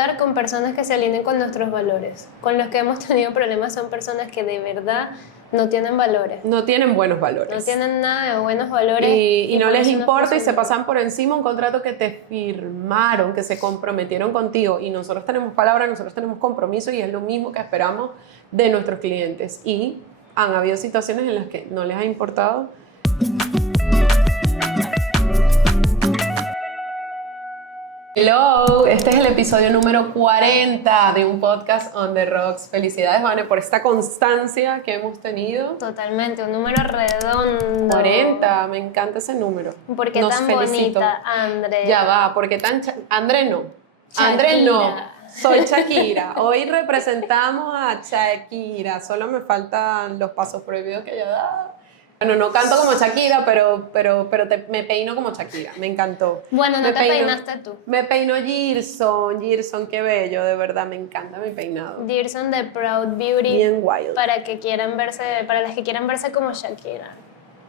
estar con personas que se alineen con nuestros valores. Con los que hemos tenido problemas son personas que de verdad no tienen valores. No tienen buenos valores. No tienen nada de buenos valores. Y no por les eso no importa y se funcionan. pasan por encima un contrato que te firmaron, que se comprometieron contigo. Y nosotros tenemos palabra, nosotros tenemos compromiso y es lo mismo que esperamos de nuestros clientes. Y han habido situaciones en las que no les ha importado. Hello, este es el episodio número 40 de un podcast on the rocks. Felicidades, Vane, por esta constancia que hemos tenido. Totalmente, un número redondo. 40, me encanta ese número. ¿Por qué Nos tan felicito. bonita, André? Ya va, porque tan... André no. André no. Soy Shakira. Hoy representamos a Shakira. Solo me faltan los pasos prohibidos que ella da. Bueno, no canto como Shakira, pero me peino como Shakira. Me encantó. Bueno, no Me te peinaste tú. Me peinó Girson. Girson, qué bello. De verdad, me encanta mi peinado. Dirson de Proud Beauty. Bien wild. Para las que quieran verse como Shakira.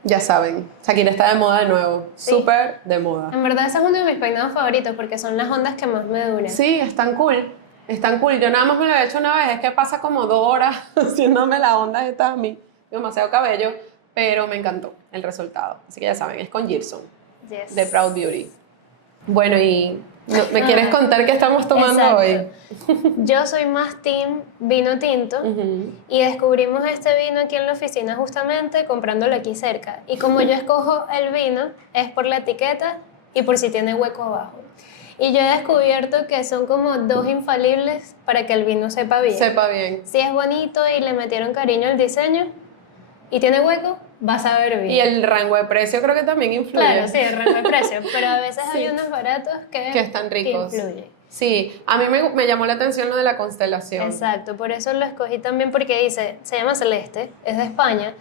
Ya saben, Shakira está de moda de nuevo. Sí. Súper de moda. En verdad ese es uno de mis peinados favoritos porque son las ondas que más me duran. Sí, están cool. Están cool. Yo nada más me lo he hecho una vez. Es que pasa como 2 horas haciéndome la onda esta a mí. Demasiado cabello, pero me encantó el resultado. Así que ya saben, es con Girson, Yes. de Proud Beauty. Bueno, y ¿me quieres contar qué estamos tomando Exacto. hoy? Yo soy más team vino tinto y descubrimos este vino aquí en la oficina justamente comprándolo aquí cerca. Y como yo escojo el vino es por la etiqueta y por si tiene hueco abajo. Y yo he descubierto que son como 2 infalibles para que el vino sepa bien. Sepa bien. Si es bonito y le metieron cariño al diseño y tiene hueco, vas a ver bien. Y el rango de precio creo que también influye. Claro, sí, el rango de precio, pero a veces Sí. hay unos baratos que están ricos. influyen. Sí, a mí me llamó la atención lo de la constelación. Exacto, por eso lo escogí también porque dice, se llama Celeste, es de España,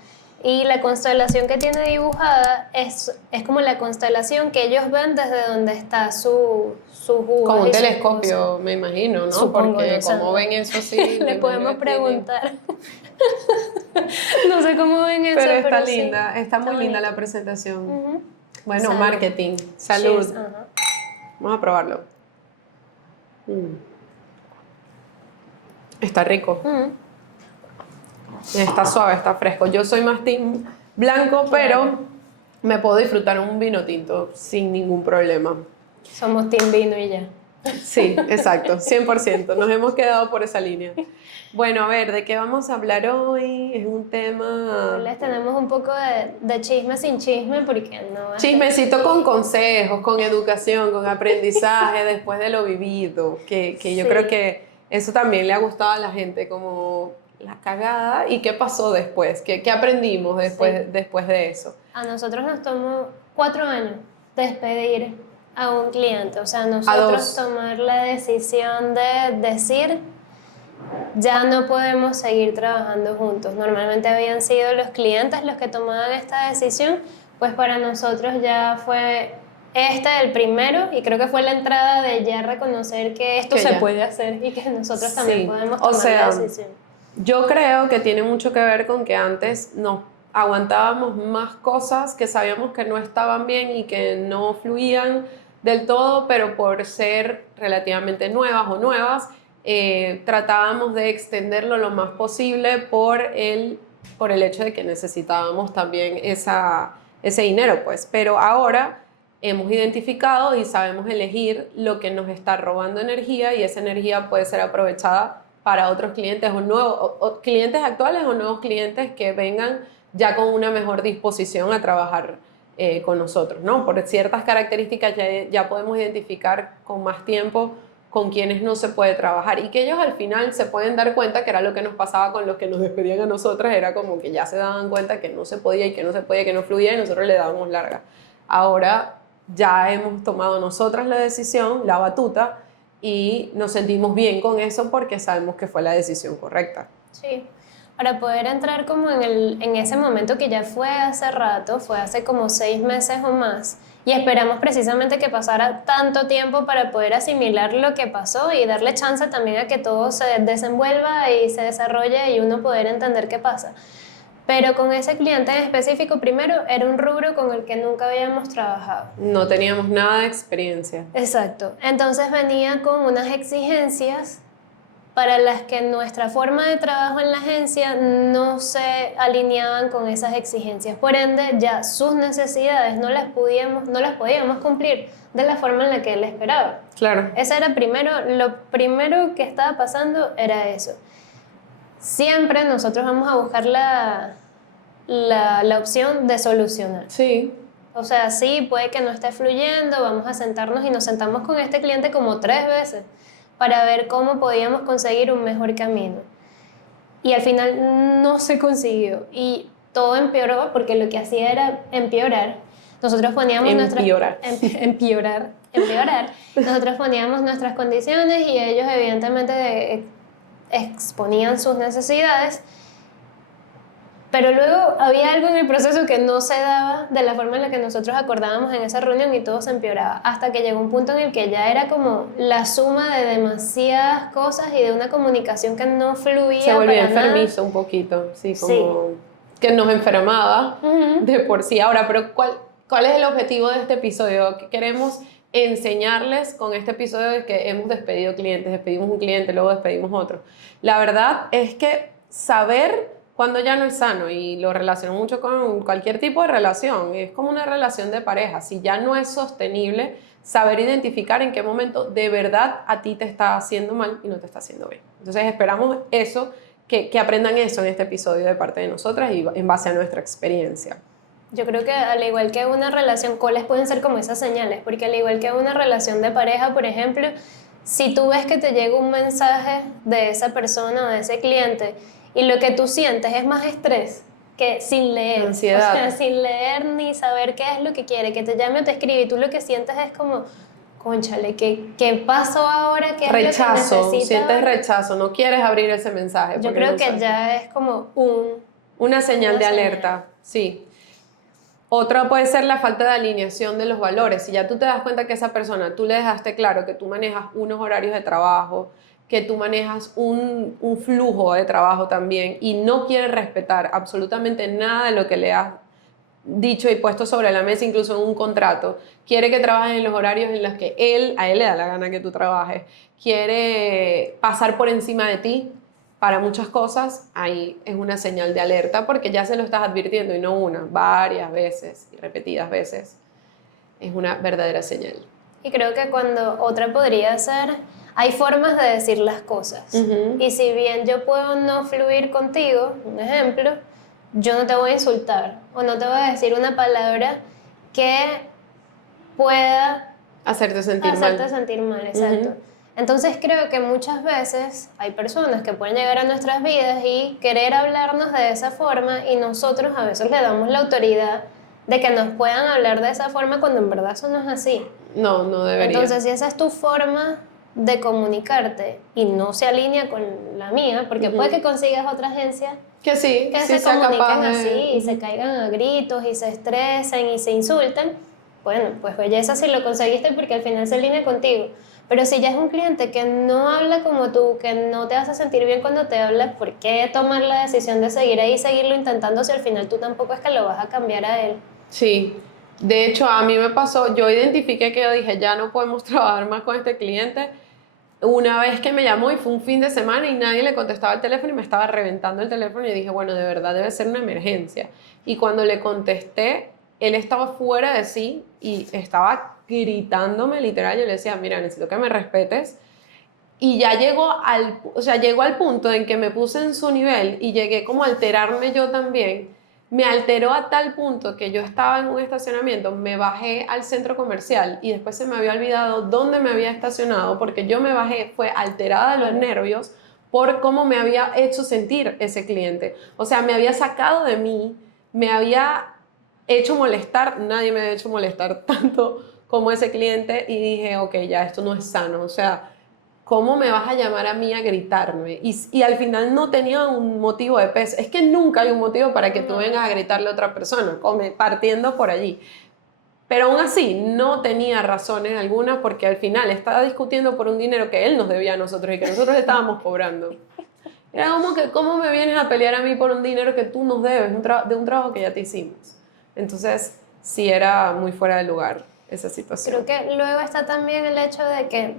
y la constelación que tiene dibujada es como la constelación que ellos ven desde donde está su jugo. Como un telescopio, me imagino, ¿no? Supongo, Porque no sé. como ven eso sí. Le podemos preguntar. No sé cómo ven eso, Pero está sí. linda, está muy linda bonito. la presentación. Ujú. Bueno, Salud. marketing, salud. Cheers, ajá. Vamos a probarlo. Está rico. Está suave, está fresco. Yo soy más team blanco, pero me puedo disfrutar un vino tinto sin ningún problema. Somos team vino y ya. Sí, exacto, 100%. Nos hemos quedado por esa línea. Bueno, a ver, ¿de qué vamos a hablar hoy? Es un tema... Hoy les tenemos un poco de chisme sin chisme porque no... Chismecito con consejos, con educación, con aprendizaje después de lo vivido, que yo Sí. creo que eso también le ha gustado a la gente, como la cagada y qué pasó después, qué aprendimos después de eso. A nosotros nos tomó 4 años despedir a un cliente, o sea, nosotros tomar la decisión de decir ya no podemos seguir trabajando juntos. Normalmente habían sido los clientes los que tomaban esta decisión, pues para nosotros ya fue el primero y creo que fue la entrada de ya reconocer que esto Que se ya. puede hacer y que nosotros también Sí. podemos O tomar sea, la decisión. Yo creo que tiene mucho que ver con que antes nos aguantábamos más cosas que sabíamos que no estaban bien y que no fluían del todo, pero por ser relativamente nuevas, tratábamos de extenderlo lo más posible por el hecho de que necesitábamos también ese dinero, pues. Pero ahora hemos identificado y sabemos elegir lo que nos está robando energía y esa energía puede ser aprovechada para otros clientes o clientes actuales o nuevos clientes que vengan ya con una mejor disposición a trabajar con nosotros, ¿no? Por ciertas características ya podemos identificar con más tiempo con quienes no se puede trabajar y que ellos al final se pueden dar cuenta que era lo que nos pasaba con los que nos despedían a nosotras, era como que ya se daban cuenta que no se podía y que no se podía, que no fluía y nosotros le dábamos larga. Ahora ya hemos tomado nosotras la decisión, la batuta, y nos sentimos bien con eso porque sabemos que fue la decisión correcta. Sí, para poder entrar como en ese momento que ya fue hace rato, fue hace como 6 meses o más, y esperamos precisamente que pasara tanto tiempo para poder asimilar lo que pasó y darle chance también a que todo se desenvuelva y se desarrolle y uno poder entender qué pasa. Pero con ese cliente en específico, primero, era un rubro con el que nunca habíamos trabajado. No teníamos nada de experiencia. Exacto. Entonces venía con unas exigencias para las que nuestra forma de trabajo en la agencia no se alineaban con esas exigencias. Por ende, ya sus necesidades no las podíamos cumplir de la forma en la que él esperaba. Claro. Eso era lo primero que estaba pasando era eso. Siempre nosotros vamos a buscar la opción de solucionar. Sí. O sea, sí, puede que no esté fluyendo, vamos a sentarnos y nos sentamos con este cliente como 3 veces para ver cómo podíamos conseguir un mejor camino. Y al final no se consiguió y todo empeoró porque lo que hacía era empeorar. Nosotros poníamos empeorar. Nosotros poníamos nuestras condiciones y ellos evidentemente exponían sus necesidades. Pero luego había algo en el proceso que no se daba de la forma en la que nosotros acordábamos en esa reunión y todo se empeoraba. Hasta que llegó un punto en el que ya era como la suma de demasiadas cosas y de una comunicación que no fluía. Se volvió para enfermizo nada. un poquito, sí, como Sí. que nos enfermaba Ujú. de por sí. Ahora, pero ¿cuál es el objetivo de este episodio? ¿Qué queremos enseñarles con este episodio de que hemos despedido clientes? Despedimos un cliente, luego despedimos otro. La verdad es que saber cuando ya no es sano, y lo relaciono mucho con cualquier tipo de relación, es como una relación de pareja, si ya no es sostenible, saber identificar en qué momento de verdad a ti te está haciendo mal y no te está haciendo bien. Entonces esperamos eso, que aprendan eso en este episodio de parte de nosotras y en base a nuestra experiencia. Yo creo que al igual que una relación, ¿cuáles pueden ser como esas señales? Porque al igual que una relación de pareja, por ejemplo, si tú ves que te llega un mensaje de esa persona o de ese cliente y lo que tú sientes es más estrés que sin leer, Ansiedad. o sea, sin leer ni saber qué es lo que quiere, que te llame o te escribe y tú lo que sientes es como, cónchale, ¿qué pasó ahora? ¿Qué es Rechazo, lo que necesitas? sientes rechazo, no quieres abrir ese mensaje. Yo creo que ya es como una señal de señal. alerta, sí. Otra puede ser la falta de alineación de los valores. Si ya tú te das cuenta que esa persona, tú le dejaste claro que tú manejas unos horarios de trabajo, que tú manejas un flujo de trabajo también y no quiere respetar absolutamente nada de lo que le has dicho y puesto sobre la mesa, incluso en un contrato, quiere que trabajes en los horarios en los que a él le da la gana que tú trabajes, quiere pasar por encima de ti para muchas cosas, ahí es una señal de alerta porque ya se lo estás advirtiendo y no una, varias veces y repetidas veces. Es una verdadera señal. Y creo que cuando otra podría ser, hay formas de decir las cosas. Y si bien yo puedo no fluir contigo, un ejemplo, yo no te voy a insultar o no te voy a decir una palabra que pueda hacerte sentir mal, exacto. Entonces creo que muchas veces hay personas que pueden llegar a nuestras vidas y querer hablarnos de esa forma y nosotros a veces le damos la autoridad de que nos puedan hablar de esa forma cuando en verdad eso no es así. No, no debería. Entonces, si esa es tu forma de comunicarte y no se alinea con la mía, porque puede que consigas otra agencia que sí, que sí se comuniquen de... así y se caigan a gritos y se estresen y se insulten, bueno, pues belleza si lo conseguiste porque al final se alinea contigo. Pero si ya es un cliente que no habla como tú, que no te hace sentir bien cuando te habla, ¿por qué tomar la decisión de seguir ahí y seguirlo intentando si al final tú tampoco es que lo vas a cambiar a él? Sí, de hecho a mí me pasó, yo identifiqué que yo dije, ya no podemos trabajar más con este cliente. Una vez que me llamó y fue un fin de semana y nadie le contestaba el teléfono y me estaba reventando el teléfono y dije, bueno, de verdad debe ser una emergencia. Y cuando le contesté, él estaba fuera de sí y estaba gritándome literal. Yo le decía, mira, necesito que me respetes. Y ya llegó al punto en que me puse en su nivel y llegué como a alterarme yo también. Me alteró a tal punto que yo estaba en un estacionamiento, me bajé al centro comercial y después se me había olvidado dónde me había estacionado porque yo me bajé, fue alterada de los nervios por cómo me había hecho sentir ese cliente. O sea, me había sacado de mí, me había hecho molestar, nadie me había hecho molestar tanto como ese cliente y dije, ok, ya esto no es sano, o sea, ¿cómo me vas a llamar a mí a gritarme? Y al final no tenía un motivo de peso. Es que nunca hay un motivo para que tú vengas a gritarle a otra persona, partiendo por allí. Pero aún así, no tenía razones algunas porque al final estaba discutiendo por un dinero que él nos debía a nosotros y que nosotros le estábamos cobrando. Era como que, ¿cómo me vienes a pelear a mí por un dinero que tú nos debes, de un trabajo que ya te hicimos? Entonces, sí era muy fuera de lugar esa situación. Creo que luego está también el hecho de que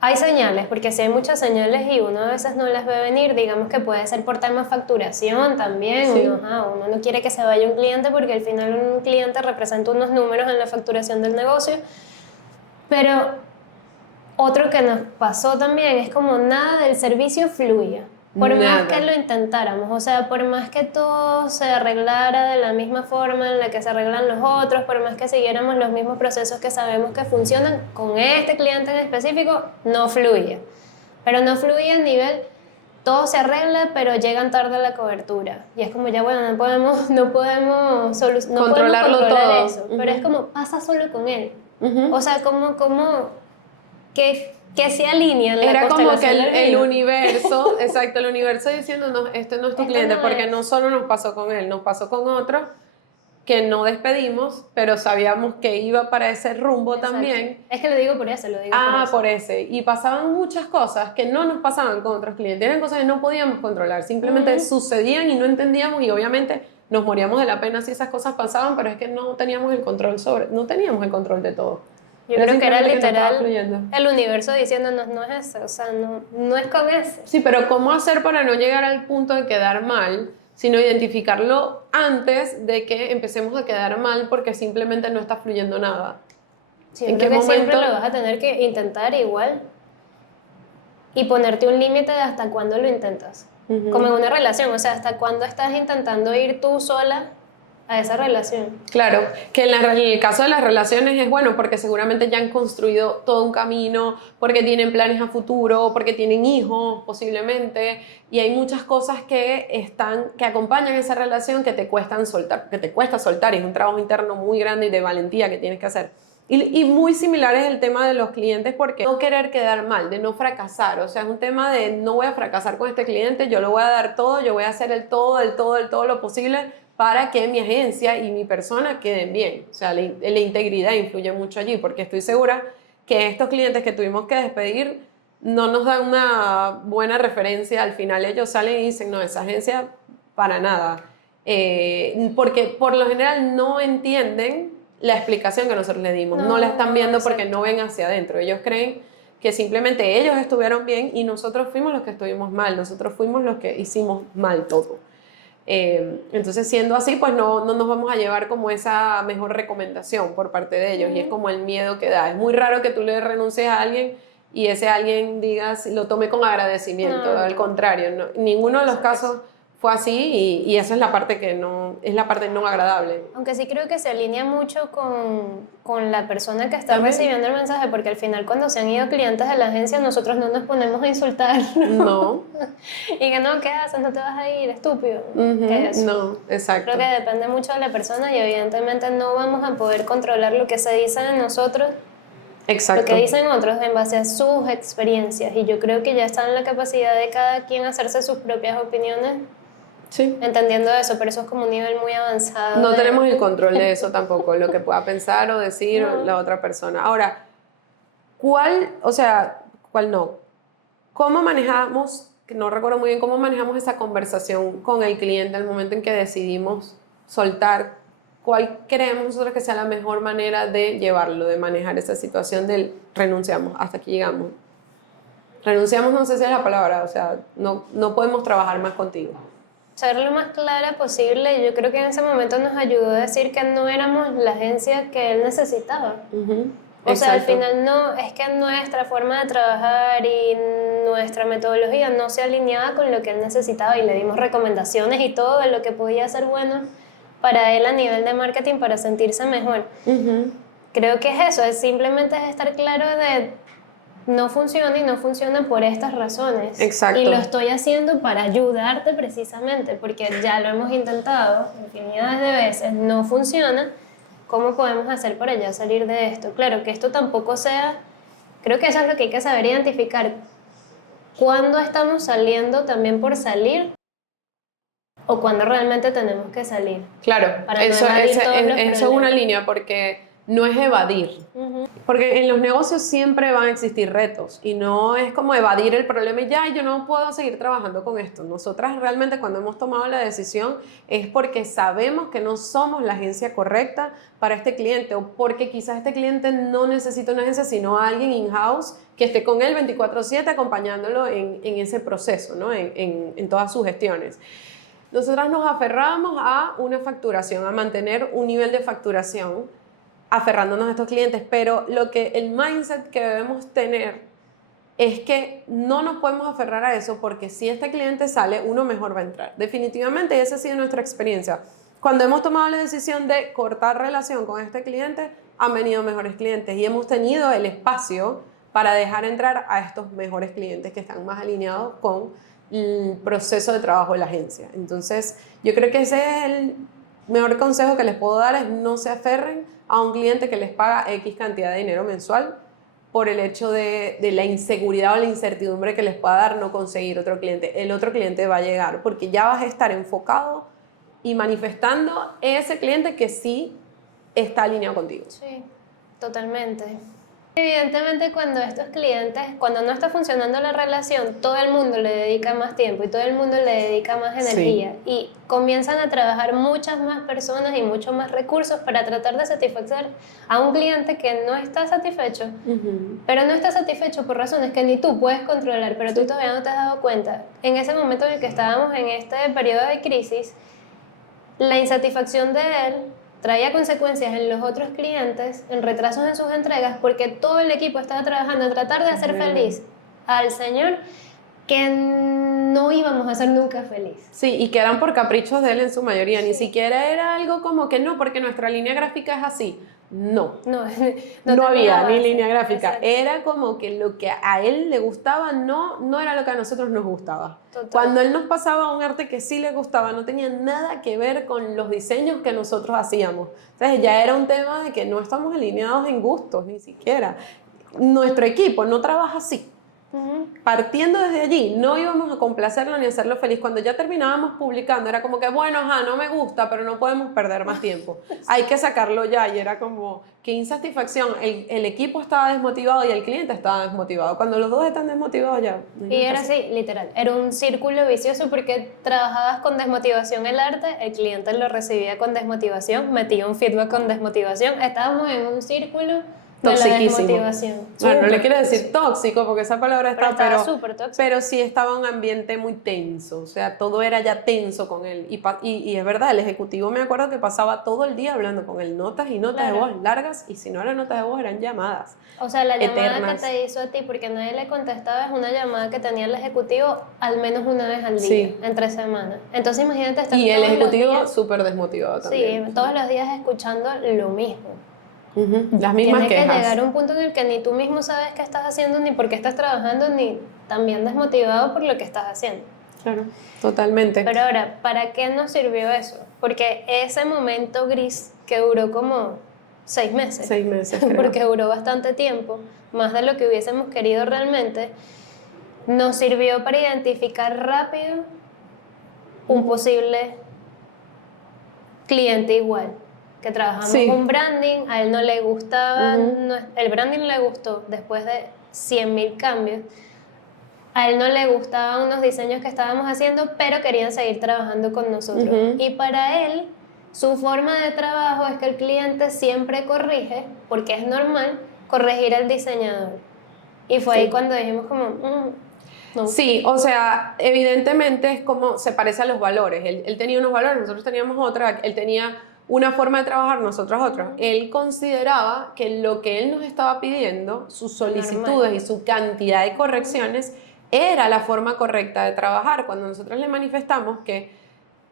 hay señales, porque sí hay muchas señales y uno a veces no las ve venir, digamos que puede ser por tema facturación también, Sí. uno no quiere que se vaya un cliente porque al final un cliente representa unos números en la facturación del negocio, pero otro que nos pasó también es como nada del servicio fluía. Por más que Nada. lo intentáramos, o sea, por más que todo se arreglara de la misma forma en la que se arreglan los otros, por más que siguiéramos los mismos procesos que sabemos que funcionan, con este cliente en específico no fluía. Pero no fluía a nivel, todo se arregla, pero llegan tarde a la cobertura. Y es como ya, bueno, no podemos Controlarlo controlar todo. eso, pero es Ujú, como pasa solo con él. ujú. O sea, que se alinean la Era como que constelación del el reino. universo, exacto, el universo diciéndonos, este no es tu Esto cliente, no porque no es. solo nos pasó con él, nos pasó con otro que no despedimos, pero sabíamos que iba para ese rumbo Exacto. también. Es que lo digo por eso, lo digo por Ah, eso. por ese. Y pasaban muchas cosas que no nos pasaban con otros clientes. Eran cosas que no podíamos controlar. Simplemente Ujú. sucedían y no entendíamos y obviamente nos moríamos de la pena si esas cosas pasaban, pero es que no teníamos el control no teníamos el control de todo. Yo Era creo que era simplemente que no estaba literal fluyendo. el universo diciéndonos no es eso, o sea, no es con ese. Sí, pero ¿cómo hacer para no llegar al punto de quedar mal, sino identificarlo antes de que empecemos a quedar mal porque simplemente no está fluyendo nada? Sí, yo ¿En creo qué que siempre lo momento? vas a tener que intentar igual y ponerte un límite de hasta cuándo lo intentas. Como en Ujú. una relación, o sea, hasta cuándo estás intentando ir tú sola a esa relación. Claro, que en el caso de las relaciones es bueno porque seguramente ya han construido todo un camino, porque tienen planes a futuro, porque tienen hijos posiblemente, y hay muchas cosas que acompañan esa relación que te cuestan soltar, que te cuesta soltar, y es un trabajo interno muy grande y de valentía que tienes que hacer. Y muy similar es el tema de los clientes porque no querer quedar mal, de no fracasar, o sea, es un tema de no voy a fracasar con este cliente, yo lo voy a dar todo, yo voy a hacer el todo lo posible para que mi agencia y mi persona queden bien. O sea, la integridad influye mucho allí, porque estoy segura que estos clientes que tuvimos que despedir no nos dan una buena referencia. Al final ellos salen y dicen, no, esa agencia para nada. Porque por lo general no entienden la explicación que nosotros le dimos. No la están No, viendo porque no exacto. ven hacia adentro. Ellos creen que simplemente ellos estuvieron bien y nosotros fuimos los que estuvimos mal. Nosotros fuimos los que hicimos mal todo. Entonces, siendo así, pues no nos vamos a llevar como esa mejor recomendación por parte de ellos y es Ujú. como el miedo que da. Es muy raro que tú le renuncies a alguien y ese alguien digas, lo tome con agradecimiento, No, al no, contrario, ninguno de los cero eso. casos fue así y esa es la parte que no, es la parte no agradable. Aunque sí creo que se alinea mucho con la persona que está También, recibiendo el mensaje, porque al final cuando se han ido clientes de la agencia, nosotros no nos ponemos a insultar, ¿no? no, Y que no, ¿qué haces? No te vas a ir, estúpido. ¿Qué ujú, es eso? no, Creo exacto, que depende mucho de la persona y evidentemente no vamos a poder controlar lo que se dice de nosotros, lo que exacto, dicen otros en base a sus experiencias. Y yo creo que ya está en la capacidad de cada quien hacerse sus propias opiniones sí. entendiendo eso, pero eso es como un nivel muy avanzado No tenemos de... el control de eso tampoco, lo que pueda pensar o decir la No, otra persona. Ahora, o sea, cuál no? ¿Cómo manejamos, que no recuerdo muy bien, cómo manejamos esa conversación con el cliente al momento en que decidimos soltar? ¿Cuál creemos nosotros que sea la mejor manera de llevarlo, de manejar esa situación del renunciamos, hasta aquí llegamos? Renunciamos, no sé si es la palabra, o sea, no podemos trabajar más contigo. ser lo más clara posible. Yo creo que en ese momento nos ayudó a decir que no éramos la agencia que él necesitaba. Ujú, O sea, al exacto. final no, es que nuestra forma de trabajar y nuestra metodología no se alineaba con lo que él necesitaba y le dimos recomendaciones y todo de lo que podía ser bueno para él a nivel de marketing para sentirse mejor. Ujú, Creo que es eso, es simplemente es estar claro de no funciona y no funciona por estas razones. Y lo exacto. estoy haciendo para ayudarte precisamente, porque ya lo hemos intentado infinidades de veces, no funciona. ¿Cómo podemos hacer para ya salir de esto? Claro, que esto tampoco sea, creo que eso es lo que hay que saber identificar. ¿Cuándo estamos saliendo también por salir o cuándo realmente tenemos que salir? Claro, Para no evadir todos los eso es una problemas. línea porque no es evadir. Ujú. Porque en los negocios siempre van a existir retos y no es como evadir el problema y ya, yo no puedo seguir trabajando con esto. Nosotras realmente cuando hemos tomado la decisión es porque sabemos que no somos la agencia correcta para este cliente o porque quizás este cliente no necesita una agencia sino a alguien in-house que esté con él 24/7 acompañándolo en ese proceso, ¿no? En todas sus gestiones. Nosotras nos aferramos a una facturación, a mantener un nivel de facturación aferrándonos a estos clientes, pero el mindset que debemos tener es que no nos podemos aferrar a eso porque si este cliente sale, uno mejor va a entrar. Definitivamente esa ha sido nuestra experiencia. Cuando hemos tomado la decisión de cortar relación con este cliente, han venido mejores clientes y hemos tenido el espacio para dejar entrar a estos mejores clientes que están más alineados con el proceso de trabajo de la agencia. Entonces, yo creo que ese es el mejor consejo que les puedo dar, es no se aferren a un cliente que les paga X cantidad de dinero mensual por el hecho de la inseguridad o la incertidumbre que les pueda dar no conseguir otro cliente. El otro cliente va a llegar porque ya vas a estar enfocado y manifestando ese cliente que sí está alineado contigo. Sí, totalmente. Evidentemente cuando no está funcionando la relación, todo el mundo le dedica más tiempo y todo el mundo le dedica más energía y comienzan a trabajar muchas más personas y muchos más recursos para tratar de satisfacer a un cliente que no está satisfecho, pero no está satisfecho por razones que ni tú puedes controlar, pero tú todavía no te has dado cuenta. En ese momento en el que estábamos en este periodo de crisis, la insatisfacción de él traía consecuencias en los otros clientes, en retrasos en sus entregas, porque todo el equipo estaba trabajando en tratar de hacer feliz al señor que no íbamos a hacer nunca feliz. Sí, y quedan por caprichos de él en su mayoría. Ni siquiera era algo como que no, porque nuestra línea gráfica es así. No había ni línea gráfica. Exacto. Era como que lo que a él le gustaba no era lo que a nosotros nos gustaba. Total. Cuando él nos pasaba un arte que sí le gustaba, no tenía nada que ver con los diseños que nosotros hacíamos. Entonces ya era un tema de que no estamos alineados en gustos, ni siquiera. Nuestro equipo no trabaja así. Partiendo desde allí, no íbamos a complacerlo ni a hacerlo feliz. Cuando ya terminábamos publicando, era como que, bueno, no me gusta, pero no podemos perder más tiempo. Hay que sacarlo ya. Y era como, qué insatisfacción. El equipo estaba desmotivado y el cliente estaba desmotivado. Cuando los dos están desmotivados ya. Y era así, literal. Era un círculo vicioso porque trabajabas con desmotivación el arte, el cliente lo recibía con desmotivación, metía un feedback con desmotivación. Estábamos en un círculo toxiquísimo. Bueno, no le quiero decir tóxico porque esa palabra está, pero sí estaba un ambiente muy tenso, o sea, todo era ya tenso con él y es verdad, el ejecutivo me acuerdo que pasaba todo el día hablando con él, notas y notas de voz largas, y si no eran notas de voz eran llamadas. O sea, la llamada eternas. Que te hizo a ti porque nadie le contestaba es una llamada que tenía el ejecutivo al menos una vez al día, entre semanas. Entonces imagínate estar y el ejecutivo súper desmotivado también. Sí, todos los días escuchando lo mismo. Las mismas quejas. Tienes que llegar a un punto en el que ni tú mismo sabes qué estás haciendo, ni por qué estás trabajando, ni también desmotivado por lo que estás haciendo. Claro, totalmente. Pero ahora, ¿para qué nos sirvió eso? Porque ese momento gris que duró como 6 meses. 6 meses, creo. Porque duró bastante tiempo, más de lo que hubiésemos querido realmente, nos sirvió para identificar rápido un posible cliente igual. Que trabajamos con branding, a él no le gustaba, el branding le gustó después de 100.000 cambios, a él no le gustaban unos diseños que estábamos haciendo, pero querían seguir trabajando con nosotros. Y para él, su forma de trabajo es que el cliente siempre corrige, porque es normal corregir al diseñador. Y fue ahí cuando dijimos como... No. Sí, o sea, evidentemente es como se parece a los valores. Él tenía unos valores, nosotros teníamos otra, él tenía una forma de trabajar, nosotros otra. Él consideraba que lo que él nos estaba pidiendo, sus solicitudes y su cantidad de correcciones, era la forma correcta de trabajar. Cuando nosotros le manifestamos que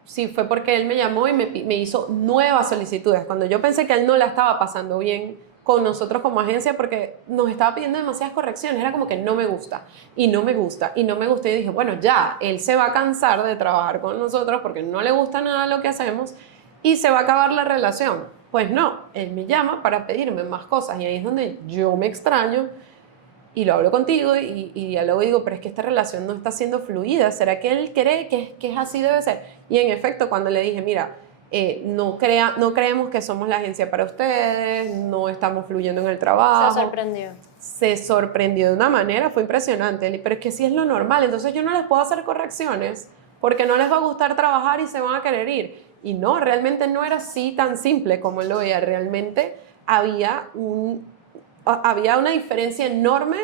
sí fue porque él me llamó y me hizo nuevas solicitudes, cuando yo pensé que él no la estaba pasando bien con nosotros como agencia porque nos estaba pidiendo demasiadas correcciones, era como que no me gusta, y no me gusta, y no me gusta, y dije, bueno, ya, él se va a cansar de trabajar con nosotros porque no le gusta nada lo que hacemos, y se va a acabar la relación. Pues no, él me llama para pedirme más cosas y ahí es donde yo me extraño y lo hablo contigo y ya luego digo, pero es que esta relación no está siendo fluida, ¿será que él cree que es así debe ser? Y en efecto, cuando le dije, mira, no creemos que somos la agencia para ustedes, no estamos fluyendo en el trabajo. Se sorprendió de una manera, fue impresionante, pero es que sí es lo normal, entonces yo no les puedo hacer correcciones porque no les va a gustar trabajar y se van a querer ir. Y no, realmente no era así tan simple como lo veía, realmente había una diferencia enorme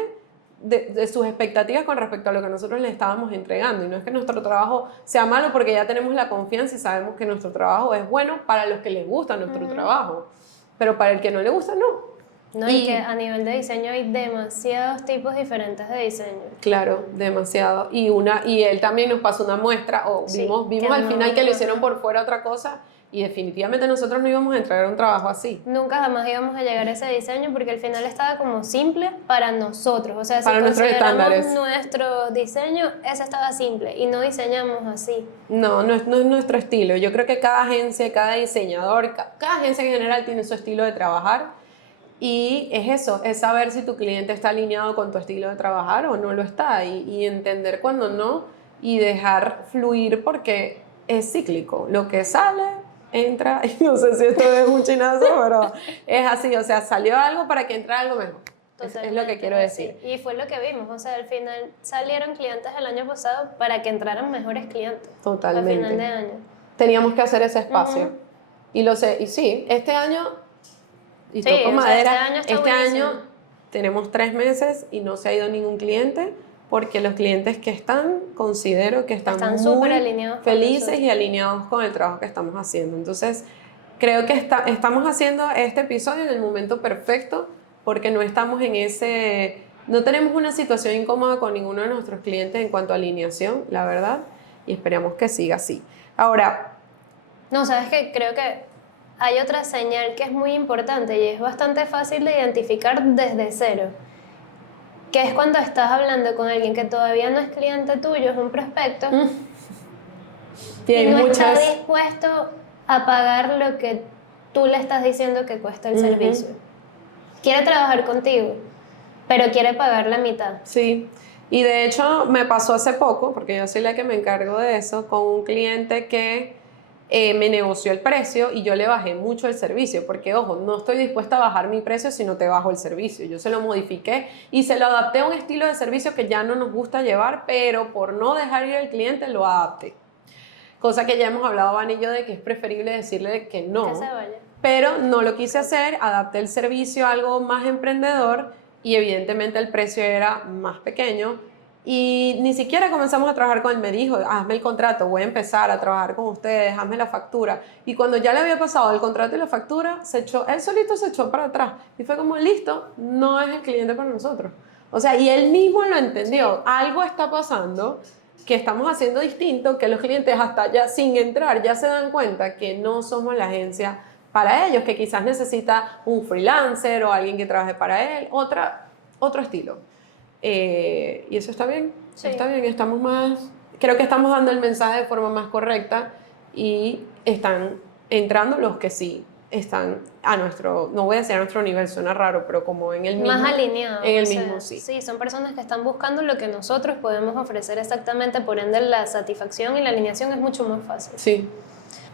de sus expectativas con respecto a lo que nosotros les estábamos entregando. Y no es que nuestro trabajo sea malo porque ya tenemos la confianza y sabemos que nuestro trabajo es bueno para los que les gusta nuestro trabajo, pero para el que no le gusta, no. No, y que a nivel de diseño hay demasiados tipos diferentes de diseño. Claro, demasiado. Y él también nos pasó una muestra, vimos al final que lo hicieron por fuera otra cosa, y definitivamente nosotros no íbamos a entregar un trabajo así. Nunca jamás íbamos a llegar a ese diseño porque al final estaba como simple para nosotros. O sea, para si nuestros estándares. Nuestro diseño, ese estaba simple y no diseñamos así. No es nuestro estilo. Yo creo que cada agencia, cada diseñador, cada agencia en general tiene su estilo de trabajar. Y es eso, es saber si tu cliente está alineado con tu estilo de trabajar o no lo está, y entender cuando no, y dejar fluir porque es cíclico. Lo que sale, entra, y no sé si esto es un chinazo, pero es así, o sea, salió algo para que entrara algo mejor. Es lo que quiero decir. Y fue lo que vimos, o sea, al final salieron clientes el año pasado para que entraran mejores clientes. Totalmente. Al final de año. Teníamos que hacer ese espacio. Y lo sé, y sí, este año... Y sí, toco madera, este año tenemos 3 meses y no se ha ido ningún cliente porque los clientes que están, considero que están muy alineados felices y alineados con el trabajo que estamos haciendo. Entonces, creo que estamos haciendo este episodio en el momento perfecto porque no estamos no tenemos una situación incómoda con ninguno de nuestros clientes en cuanto a alineación, la verdad, y esperamos que siga así. Ahora... No, ¿sabes qué? Creo que hay otra señal que es muy importante y es bastante fácil de identificar desde cero, que es cuando estás hablando con alguien que todavía no es cliente tuyo, es un prospecto, y no está dispuesto a pagar lo que tú le estás diciendo que cuesta el servicio. Quiere trabajar contigo, pero quiere pagar la mitad. Sí, y de hecho me pasó hace poco, porque yo soy la que me encargo de eso, con un cliente que... me negoció el precio y yo le bajé mucho el servicio, porque ojo, no estoy dispuesta a bajar mi precio si no te bajo el servicio. Yo se lo modifiqué y se lo adapté a un estilo de servicio que ya no nos gusta llevar, pero por no dejar ir al cliente lo adapté. Cosa que ya hemos hablado, Van y yo, de que es preferible decirle que no. Que se vaya. Pero no lo quise hacer, adapté el servicio a algo más emprendedor y evidentemente el precio era más pequeño. Y ni siquiera comenzamos a trabajar con él. Me dijo, hazme el contrato, voy a empezar a trabajar con ustedes, hazme la factura. Y cuando ya le había pasado el contrato y la factura, él solito se echó para atrás. Y fue como, listo, no es el cliente para nosotros. O sea, y él mismo lo entendió. Sí. Algo está pasando que estamos haciendo distinto, que los clientes hasta ya sin entrar ya se dan cuenta que no somos la agencia para ellos, que quizás necesita un freelancer o alguien que trabaje para él, otro estilo. Y eso está bien, sí. Está bien, creo que estamos dando el mensaje de forma más correcta y están entrando los que sí están a nuestro, no voy a decir a nuestro nivel, suena raro, pero como en el mismo. Más alineados. En el mismo, sí. Sí, son personas que están buscando lo que nosotros podemos ofrecer exactamente, por ende la satisfacción y la alineación es mucho más fácil. Sí.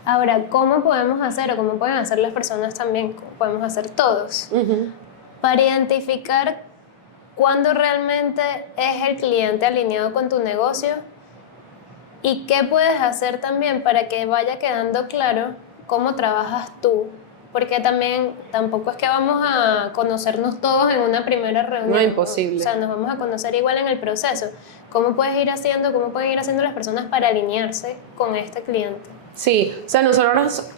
Ahora, ¿cómo podemos hacer o cómo pueden hacer las personas también, cómo podemos hacer todos, para identificar cuándo realmente es el cliente alineado con tu negocio y qué puedes hacer también para que vaya quedando claro cómo trabajas tú? Porque tampoco es que vamos a conocernos todos en una primera reunión. No es imposible. O sea, nos vamos a conocer igual en el proceso. ¿Cómo pueden ir haciendo las personas para alinearse con este cliente? Sí, o sea, nosotros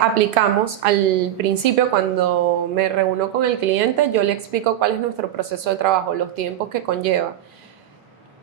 aplicamos al principio cuando me reúno con el cliente, yo le explico cuál es nuestro proceso de trabajo, los tiempos que conlleva.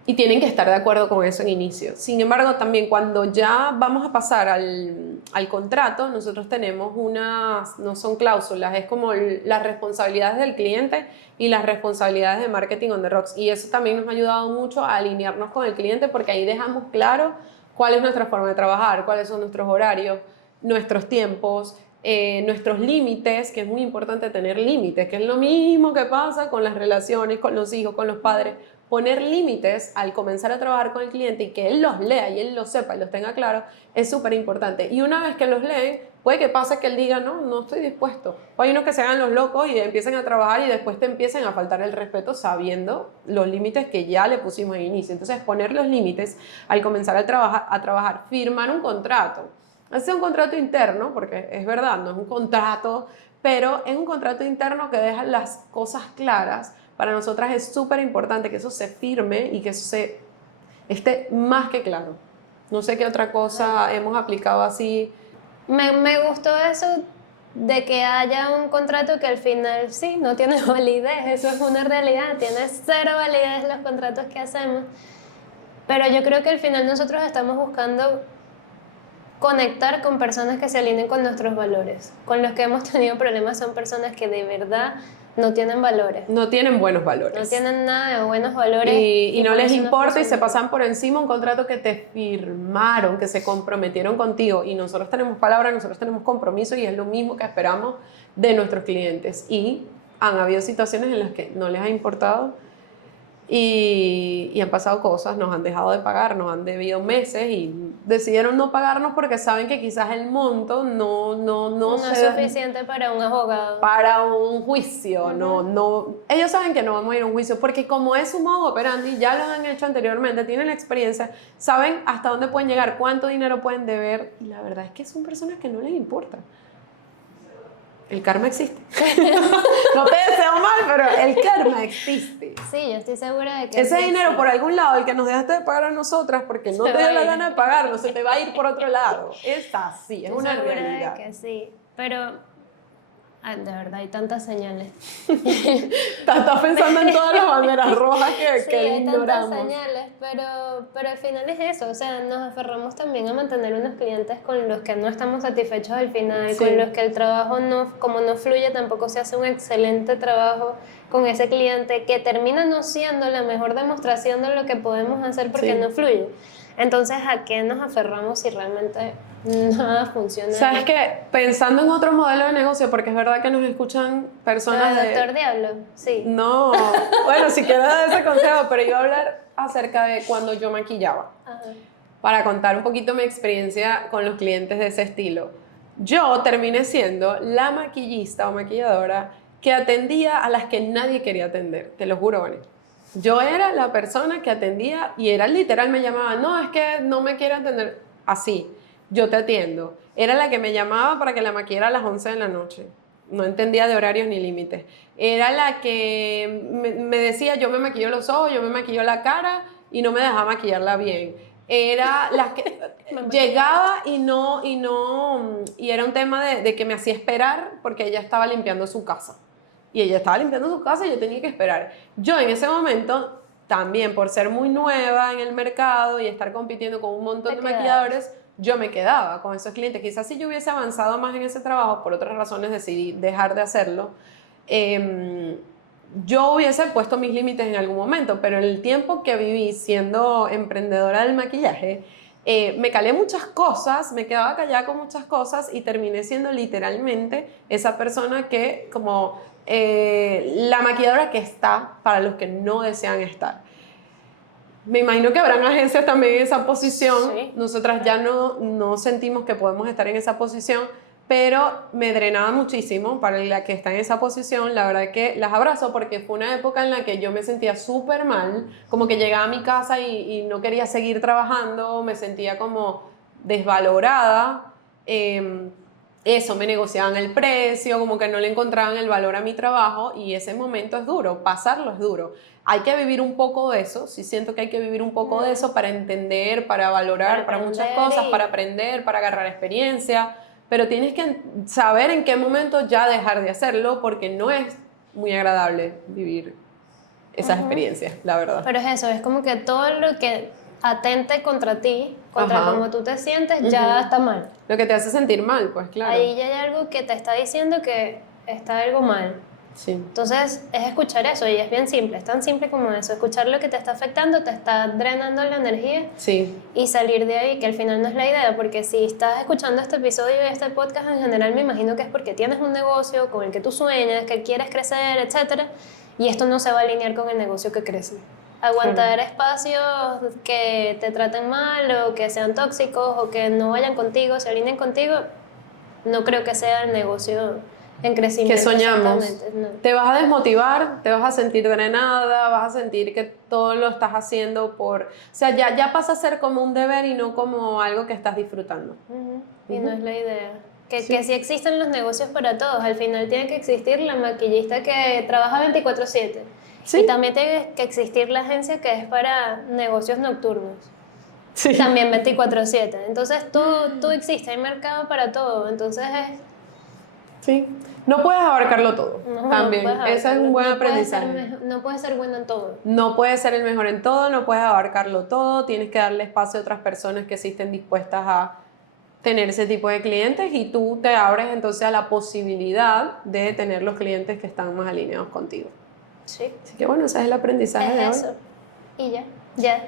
Y tienen que estar de acuerdo con eso en inicio. Sin embargo, también cuando ya vamos a pasar al contrato, nosotros tenemos no son cláusulas, es como las responsabilidades del cliente y las responsabilidades de marketing on the rocks. Y eso también nos ha ayudado mucho a alinearnos con el cliente porque ahí dejamos claro cuál es nuestra forma de trabajar, cuáles son nuestros horarios, nuestros tiempos, nuestros límites, que es muy importante tener límites, que es lo mismo que pasa con las relaciones, con los hijos, con los padres. poner límites al comenzar a trabajar con el cliente y que él los lea y él los sepa y los tenga claro es súper importante. Y una vez que los leen, puede que pase que él diga, no estoy dispuesto. O hay unos que se hagan los locos y empiecen a trabajar y después te empiecen a faltar el respeto sabiendo los límites que ya le pusimos en inicio. Entonces, poner los límites al comenzar a trabajar, firmar un contrato. Hacer un contrato interno, porque es verdad, no es un contrato, pero es un contrato interno que deja las cosas claras. Para nosotras es súper importante que eso se firme y que eso esté más que claro. No sé qué otra cosa hemos aplicado así. Me gustó eso de que haya un contrato que al final sí, no tiene validez, eso es una realidad, tiene cero validez los contratos que hacemos. Pero yo creo que al final nosotros estamos buscando conectar con personas que se alineen con nuestros valores. Con los que hemos tenido problemas son personas que de verdad no tienen valores. No tienen buenos valores. No tienen nada de buenos valores. Y no les importa y se pasan por encima un contrato que te firmaron, que se comprometieron contigo. Y nosotros tenemos palabra, nosotros tenemos compromiso y es lo mismo que esperamos de nuestros clientes. Y han habido situaciones en las que no les ha importado y han pasado cosas, nos han dejado de pagar, nos han debido meses y decidieron no pagarnos porque saben que quizás el monto no es suficiente para un abogado. Para un juicio, ellos saben que no vamos a ir a un juicio porque como es un modo operandi, ya lo han hecho anteriormente, tienen la experiencia, saben hasta dónde pueden llegar, cuánto dinero pueden deber y la verdad es que son personas que no les importa. El karma existe. No te deseo mal, pero el karma existe. Sí, yo estoy segura de que ese dinero por algún lado, el que nos dejaste de pagar a nosotras porque no te dio la gana de pagarlo, se te va a ir por otro lado. Es así, es una realidad. De que sí, pero de verdad hay tantas señales. Estás pensando en todas las banderas rojas que ignoramos. Sí, hay tantas señales, pero al final es eso, o sea, nos aferramos también a mantener unos clientes con los que no estamos satisfechos al final, con los que el trabajo como no fluye, tampoco se hace un excelente trabajo con ese cliente que termina no siendo la mejor demostración de lo que podemos hacer porque no fluye. Entonces, ¿a qué nos aferramos si realmente nada funciona? ¿Sabes qué? Pensando en otro modelo de negocio, porque es verdad que nos escuchan personas de... Doctor Diablo, sí. No, bueno, si quiero dar ese consejo, pero iba a hablar acerca de cuando yo maquillaba. Ajá. Para contar un poquito mi experiencia con los clientes de ese estilo. Yo terminé siendo la maquillista o maquilladora que atendía a las que nadie quería atender, te lo juro, Vani. Yo era la persona que atendía y era literal, me llamaban, no, es que no me quiere atender así, yo te atiendo. Era la que me llamaba para que la maquillara a las 11 de la noche. No entendía de horarios ni límites. Era la que me decía, yo me maquillo los ojos, yo me maquillo la cara y no me dejaba maquillarla bien. Era la que llegaba y era un tema de que me hacía esperar porque ella estaba limpiando su casa. Y ella estaba limpiando su casa y yo tenía que esperar. Yo en ese momento, también por ser muy nueva en el mercado y estar compitiendo con un montón de maquilladores, yo me quedaba con esos clientes. Quizás si yo hubiese avanzado más en ese trabajo, por otras razones decidí dejar de hacerlo, yo hubiese puesto mis límites en algún momento, pero en el tiempo que viví siendo emprendedora del maquillaje, me calé muchas cosas, me quedaba callada con muchas cosas y terminé siendo literalmente esa persona que como la maquilladora que está para los que no desean estar. Me imagino que habrán agencias también en esa posición. Sí. Nosotras ya no sentimos que podemos estar en esa posición, pero me drenaba muchísimo para la que está en esa posición. La verdad que las abrazo porque fue una época en la que yo me sentía súper mal, como que llegaba a mi casa y no quería seguir trabajando, me sentía como desvalorada. Eso, me negociaban el precio, como que no le encontraban el valor a mi trabajo y ese momento es duro, pasarlo es duro. Hay que vivir un poco de eso, sí siento que hay que vivir un poco de eso para entender, para valorar, para muchas cosas, para aprender, para agarrar experiencia, pero tienes que saber en qué momento ya dejar de hacerlo porque no es muy agradable vivir esas experiencias, la verdad. Pero es eso, es como que todo lo que atente contra ti, contra cómo tú te sientes, ya está mal. Lo que te hace sentir mal, pues claro. Ahí ya hay algo que te está diciendo que está algo mal. Sí. Entonces es escuchar eso y es bien simple, es tan simple como eso, escuchar lo que te está afectando, te está drenando la energía y salir de ahí, que al final no es la idea, porque si estás escuchando este episodio y este podcast en general, me imagino que es porque tienes un negocio con el que tú sueñas, que quieres crecer, etcétera, y esto no se va a alinear con el negocio que crece. Aguantar espacios que te traten mal o que sean tóxicos o que no vayan contigo, se alineen contigo, no creo que sea el negocio en crecimiento. Que soñamos. No. Te vas a desmotivar, te vas a sentir drenada, vas a sentir que todo lo estás haciendo por... O sea, ya pasa a ser como un deber y no como algo que estás disfrutando. Y no es la idea. Que sí existen los negocios para todos. Al final tiene que existir la maquillista que trabaja 24/7. Sí. Y también tiene que existir la agencia que es para negocios nocturnos. Sí. También 24/7. Entonces todo existe, hay mercado para todo. Entonces Sí. No puedes abarcarlo todo. También. Ese es un buen aprendizaje. No puedes ser bueno en todo. No puedes ser el mejor en todo, no puedes abarcarlo todo. Tienes que darle espacio a otras personas que sí estén dispuestas a tener ese tipo de clientes y tú te abres entonces a la posibilidad de tener los clientes que están más alineados contigo. Sí. Así que bueno, ese es el aprendizaje de hoy. Eso. Y ya.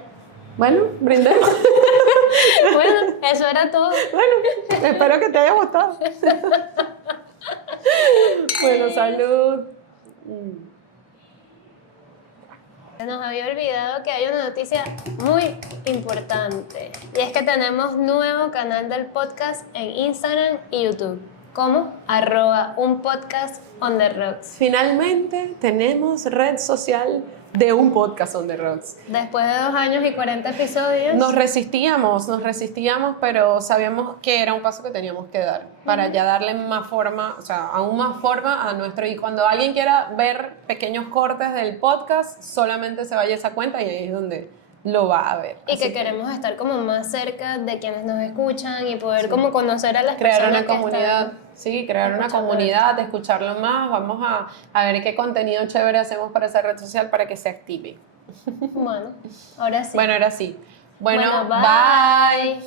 Bueno, brindemos. Bueno, eso era todo. Bueno, espero que te haya gustado. Bueno, salud. Se nos había olvidado que hay una noticia muy importante. Y es que tenemos nuevo canal del podcast en Instagram y YouTube. ¿Cómo? @unpodcast_on_the_rocks. Finalmente tenemos red social de un podcast on the rocks. Después de 2 años y 40 episodios. Nos resistíamos, pero sabíamos que era un paso que teníamos que dar para ya darle más forma, o sea, aún más forma a nuestro... Y cuando alguien quiera ver pequeños cortes del podcast, solamente se vaya a esa cuenta y ahí es donde lo va a ver. Y que queremos estar como más cerca de quienes nos escuchan y poder como conocer a las personas. Crear una comunidad. Sí, crear una comunidad, escucharlo más. Vamos a ver qué contenido chévere hacemos para esa red social para que se active. Bueno, ahora sí. Bueno, ahora sí. Bueno, bye.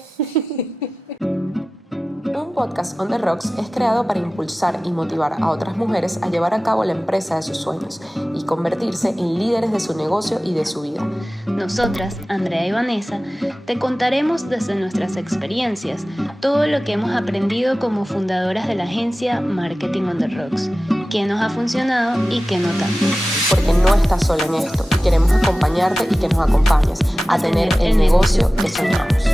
Un podcast on the rocks es creado para impulsar y motivar a otras mujeres a llevar a cabo la empresa de sus sueños y convertirse en líderes de su negocio y de su vida. Nosotras, Andrea y Vanessa, te contaremos desde nuestras experiencias todo lo que hemos aprendido como fundadoras de la agencia Marketing on the Rocks, qué nos ha funcionado y qué no tanto. Porque no estás sola en esto y queremos acompañarte y que nos acompañes a tener el negocio que soñamos.